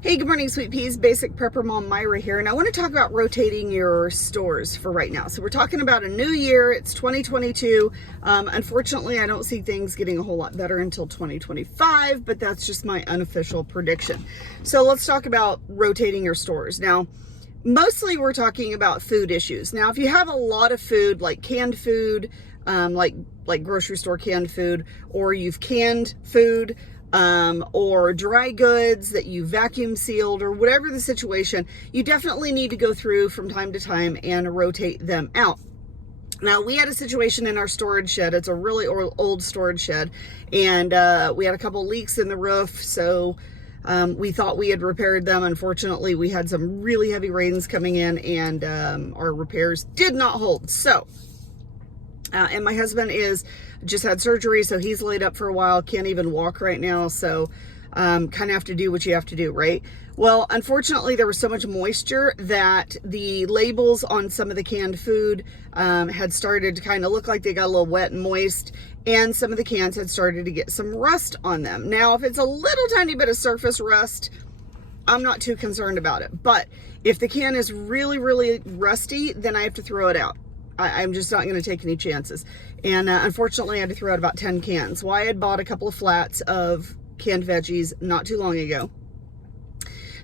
Hey, good morning, Sweet Peas. Basic Prepper Mom Myra here, and I want to talk about rotating your stores for right now. So we're talking about a new year. It's 2022. Unfortunately, I don't see things getting a whole lot better until 2025, but that's just my unofficial prediction. So let's talk about rotating your stores. Now, mostly we're talking about food issues. Now, if you have a lot of food, like canned food, like grocery store canned food, or you've canned food, or dry goods that you vacuum sealed, or whatever the situation, you definitely need to go through from time to time and rotate them out. Now, we had a situation in our storage shed. It's a really old storage shed, and we had a couple leaks in the roof, so we thought we had repaired them. Unfortunately, we had some really heavy rains coming in, and our repairs did not hold. So and my husband just had surgery, so he's laid up for a while, can't even walk right now, so kind of have to do what you have to do, right? Well, unfortunately, there was so much moisture that the labels on some of the canned food had started to kind of look like they got a little wet and moist, and some of the cans had started to get some rust on them. Now, if it's a little tiny bit of surface rust, I'm not too concerned about it, but if the can is really, really rusty, then I have to throw it out. I'm just not going to take any chances. And unfortunately, I had to throw out about 10 cans. Well, I had bought a couple of flats of canned veggies not too long ago.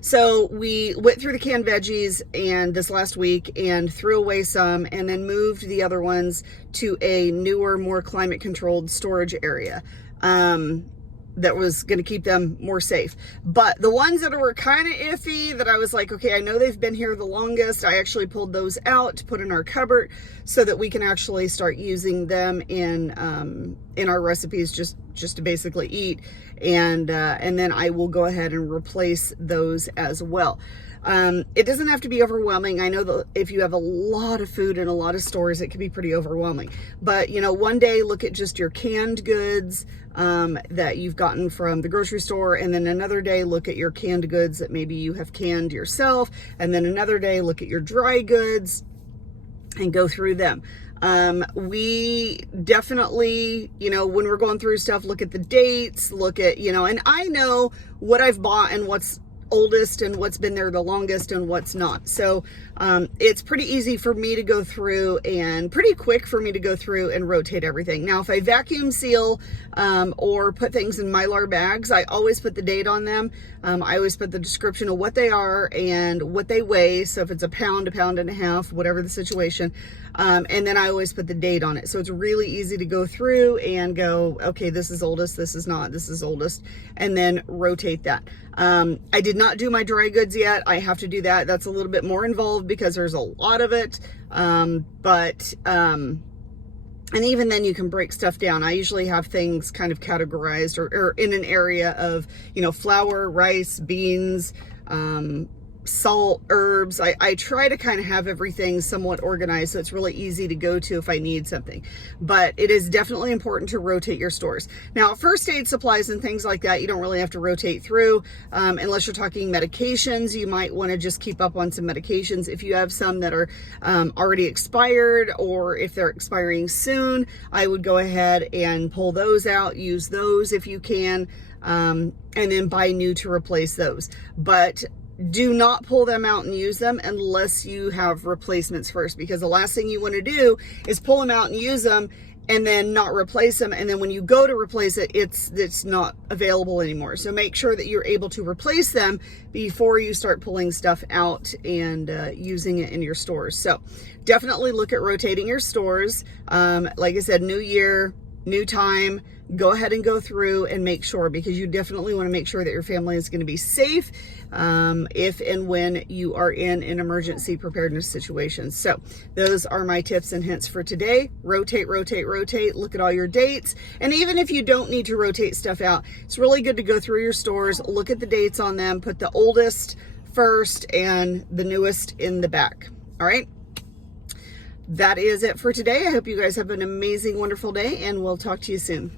So we went through the canned veggies and this last week and threw away some, and then moved the other ones to a newer, more climate controlled storage area. That was going to keep them more safe. But the ones that were kind of iffy, that I was like, okay, I know they've been here the longest, I actually pulled those out to put in our cupboard so that we can actually start using them in our recipes, just to basically eat. And then I will go ahead and replace those as well. It doesn't have to be overwhelming. I know that if you have a lot of food in a lot of stores, it can be pretty overwhelming. But, one day look at just your canned goods that you've gotten from the grocery store, and then another day look at your canned goods that maybe you have canned yourself, and then another day look at your dry goods and go through them. We definitely, when we're going through stuff, look at the dates, look at, and I know what I've bought and what's oldest and what's been there the longest and what's not. So it's pretty easy for me to go through, and pretty quick for me to go through and rotate everything. Now, if I vacuum seal or put things in Mylar bags, I always put the date on them. I always put the description of what they are and what they weigh. So if it's a pound and a half, whatever the situation, and then I always put the date on it. So it's really easy to go through and go, okay, this is oldest, this is not, this is oldest, and then rotate that. I did not do my dry goods yet. I have to do that. That's a little bit more involved because there's a lot of it. And even then you can break stuff down. I usually have things kind of categorized or in an area of, flour, rice, beans, salt, herbs. I try to kind of have everything somewhat organized so it's really easy to go to if I need something. But it is definitely important to rotate your stores. Now, first aid supplies and things like that, you don't really have to rotate through unless you're talking medications. You might want to just keep up on some medications. If you have some that are already expired, or if they're expiring soon, I would go ahead and pull those out, use those if you can, and then buy new to replace those. But do not pull them out and use them unless you have replacements first, because the last thing you want to do is pull them out and use them and then not replace them, and then when you go to replace it, it's not available anymore. So make sure that you're able to replace them before you start pulling stuff out and using it in your stores. So definitely look at rotating your stores. Like I said, new year, new time. Go ahead and go through and make sure, because you definitely want to make sure that your family is going to be safe if and when you are in an emergency preparedness situation. So those are my tips and hints for today. Rotate, rotate, rotate. Look at all your dates. And even if you don't need to rotate stuff out, it's really good to go through your stores, look at the dates on them, put the oldest first and the newest in the back. All right. That is it for today. I hope you guys have an amazing, wonderful day, and we'll talk to you soon.